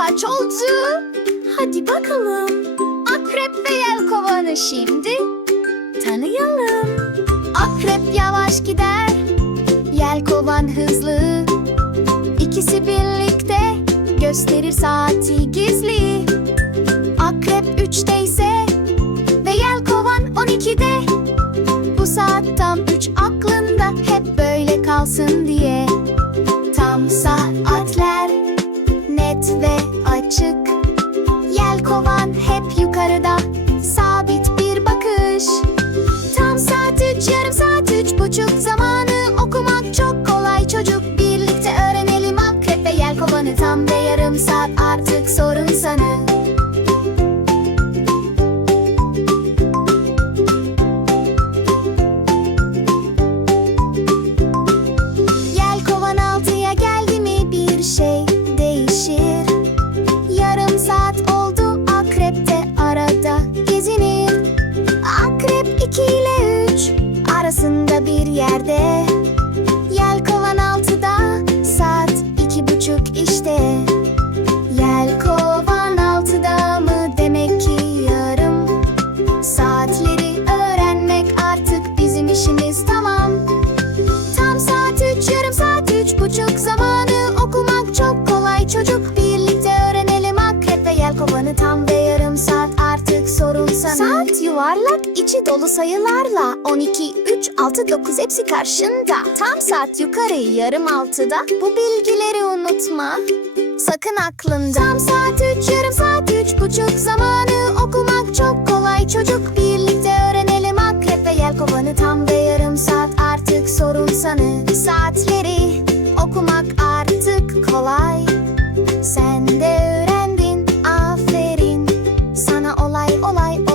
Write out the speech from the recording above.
kaç oldu? Hadi bakalım. Akrep ve yelkovanı şimdi Tanıyalım. Akrep yavaş gider, yelkovan hızlı. İkisi birlikte gösterir saati gizli. Akrep üçte ise ve yelkovan on ikide. Bu saat tam üç aklında hep böyle kalsın diye. Tam saatler Yelkovan hep yukarıda sabit bir bakış. Tam saat üç, yarım saat üç buçuk zamanı okumak çok kolay çocuk. Birlikte öğrenelim akrep ve yelkovanı tam ve yarım saat artık sorun sana. Yerde. Yelkovan altıda saat iki buçuk işte. Yelkovan altıda mı demek ki yarım? Saatleri öğrenmek artık bizim işimiz tamam. Tam saat üç yarım saat üç buçuk zamanı okumak çok kolay. Çocuk Birlikte öğrenelim akrep ve yelkovanı tam sana Saat yuvarlak içi dolu sayılarla. 12, 3, 6, 9 hepsi karşında. Tam saat yukarı yarım altıda. Bu bilgileri unutma. Sakın aklında. Tam saat üç yarım saat üç buçuk zamanı okumak çok kolay. Çocuk Birlikte öğrenelim. Akrep ve yelkovanı tam ve yarım saat. Artık sorun sanı. Saatleri olay olay